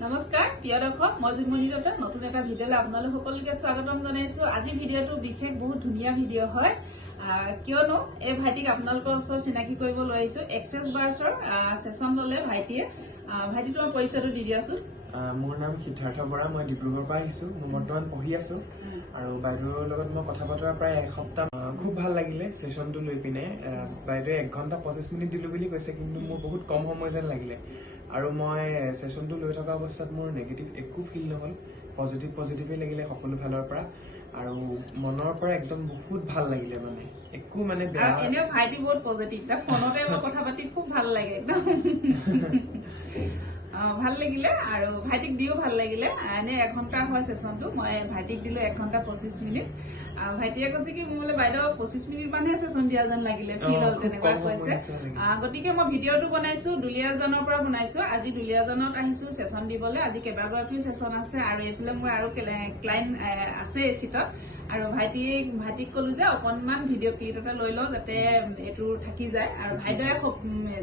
নমস্কাৰ প্ৰিয় দৰ্শক মই জুমনি দত্ত নতুন এটা ভিডিঅ'লৈ আপোনালোক সকলোকে স্বাগতম জনাইছো। আজি ভিডিঅ'টো বিশেষ বহুত ধুনীয়া ভিডিঅ' হয় কিয়নো এই ভাইটিক আপোনালোকৰ ওচৰত চিনাকি কৰিব লৈ আহিছো। এক্সেছ ব্ৰাছৰ সেশন ললে ভাইটিয়ে। ভাইটি তোমাৰ পৰিচয়টো দি দিয়াচোন। মোৰ নাম সিদ্ধাৰ্থ বৰা, মই ডিব্ৰুগড়ৰ পৰা আহিছো। মই বৰ্তমান পঢ়ি আছো আৰু বাইদেউৰ লগত মই কথা বতৰা প্ৰায় এসপ্তাহ খুব ভাল লাগিলে সেশনটো লৈ পিনে। বাইদেৱে 1 ঘণ্টা 25 মিনিট দিলো বুলি কৈছে, কিন্তু মোৰ বহুত কম সময় যেন লাগিলে আৰু মই সেশনটো লৈ থকা অৱস্থাত মোৰ নেগেটিভ একো ফিল নহল, পজিটিভে লাগিলে সকলো ফালৰ পৰা আৰু মনৰ পৰা একদম বহুত ভাল লাগিলে। মানে একো মানে বেয়া এনেও ভাইটি বহুত পজিটিভ, ফোনতে মই কথা পাতি খুব ভাল লাগে একদম ভাল লাগিলে আৰু ভাইটিক দিও ভাল লাগিলে। এনে 1 ঘণ্টা হয় সেশনটো, মই ভাইটিক দিলো 1 ঘণ্টা 25 মিনিট। ভাইটিয়ে কৈছে কি মোৰ বাইদেউ 25 মিনিট মানহে সেশন দিয়া যেন লাগিলে, ফিল হল তেনেকুৱা কৈছে। গতিকে মই ভিডিঅ'টো বনাইছো দুলিয়াজানৰ পৰা বনাইছো। আজি দুলিয়াজানত আহিছো সেশন দিবলৈ। আজি কেইবাগৰাকীও সেশন আছে আৰু এইফালে মোৰ আৰু ক্লাইণ্ট আছে চিটত। আৰু ভাইটিক কলো যে অকনমান ভিডিঅ' ক্লিপ এটা লৈ লওঁ যাতে এইটো থাকি যায়। আৰু ভাইটিয়ে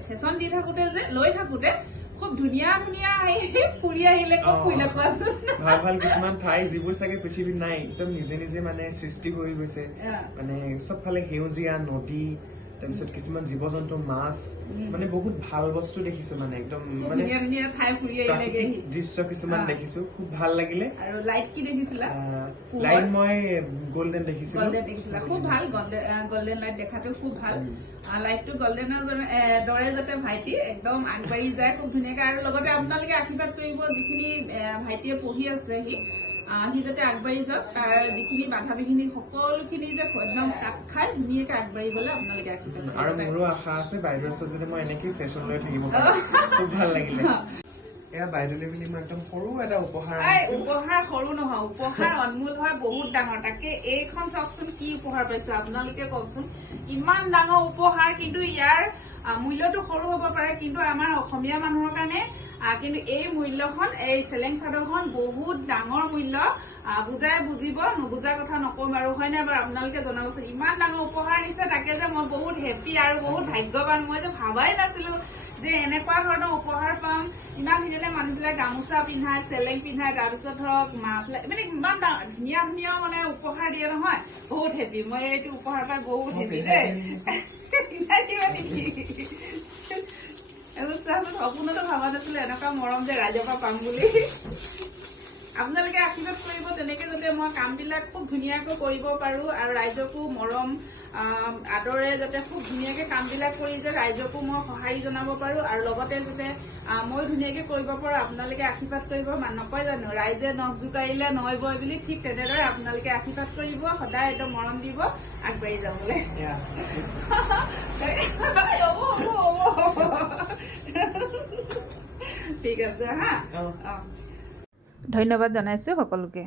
সেশন দি থাকোতে যে লৈ থাকোতে খুব ধুনীয়া ফুৰি আহিলে। ক'ত ফুৰিলে কোৱাচোন? ভাল কিছুমান ঠাই যিবোৰ চাগে পৃথিৱীত নাই, একদম নিজে মানে সৃষ্টি হৈ গৈছে। মানে চবফালে সেউজীয়া নদী, তাৰপিছত কিছুমান জীৱ জন্তু, মাছ, মানে বহুত ভাল বস্তু দেখিছো। মানে একদম মানে ধুনীয়া ঠাই ফুৰি আহিলে, দৃশ্য কিছুমান দেখিছো, খুব ভাল লাগিলে। আৰু লাইট কি দেখিছিলা? লাইট মই গল্ডেন দেখিছিলো। খুব ভাল, গল্ডেন লাইট দেখাটো খুব ভাল। লাইটটো গল্ডেনৰ দৰে যাতে ভাইটি একদম আগবাঢ়ি যায় খুব ধুনীয়াকে। আৰু লগতে আপোনালোকে আশীৰ্বাদ কৰিব, যিখিনি ভাইটিয়ে পঢ়ি আছে সি যাতে আগবাঢ়ি যাওক, তাৰ যিখিনি বাধা বিঘিনি সকলোখিনি যে একদম কাট খাই ধুনীয়াকে আগবাঢ়িবলৈ আপোনালোকে আশীৰ্বাদ কৰিব। আৰু মোৰো আশা আছে বাইদেউৰ ওচৰত যদি মই এনেকেই সেশন লৈ থাকিব পাৰো। খুব ভাল লাগিলে। এয়া বাইদেউলে বুলি মই একদম সৰু এটা উপহাৰ। উপহাৰ সৰু নহয়, উপহাৰ অনমোল হয়, বহুত ডাঙৰ। তাকে এইখন চাওকচোন কি উপহাৰ পাইছো, আপোনালোকে কওকচোন। ইমান ডাঙৰ উপহাৰ, কিন্তু ইয়াৰ মূল্যটো সৰু হব পাৰে, কিন্তু আমাৰ অসমীয়া মানুহৰ কাৰণে কিন্তু এই মূল্যখন, এই চেলেং চাদৰখন বহুত ডাঙৰ মূল্য। বুজাই বুজিব, নুবুজাৰ কথা নকম আৰু, হয় নাই বাৰু? আপোনালোকে জনাবচোন। ইমান ডাঙৰ উপহাৰ দিছে, তাকে যে মই বহুত হেপ্পী আৰু বহুত ভাগ্যৱান। মই যে ভাবাই নাছিলো যে এনেকুৱা ধৰণৰ উপহাৰ পাম। ইমান ধুনীয়া মানুহবিলাক গামোচা পিন্ধাই, চেলেং পিন্ধাই, তাৰপিছত ধৰক মাফলাৰ, মানে ইমান ধুনীয়া মানে উপহাৰ দিয়ে নহয়। বহুত হেপ্পী মই, এইটো উপহাৰ পাই বহুত হেপ্পী দেই। সপোনতো ভাবা নাছিলো এনেকুৱা মৰম যে ৰাইজৰ পৰা পাম বুলি। আপোনালোকে আশীৰ্বাদ কৰিব তেনেকে যাতে মই কামবিলাক খুব ধুনীয়াকৈ কৰিব পাৰো আৰু ৰাইজকো মৰম আদৰে যাতে খুব ধুনীয়াকে কামবিলাক কৰি যে ৰাইজকো মই সঁহাৰি জনাব পাৰো, আৰু লগতে যাতে মই ধুনীয়াকে কৰিব পাৰো। আপোনালোকে আশীৰ্বাদ কৰিব। নকয় জানো ৰাইজে নখ জোকাৰিলে নৈ বয় বুলি? ঠিক তেনেদৰে আপোনালোকে আশীৰ্বাদ কৰিব, সদায় একদম মৰম দিব, আগবাঢ়ি যাবলৈ। ঠিক আছে হা। ধন্যবাদ জনাইছো সকলোকে।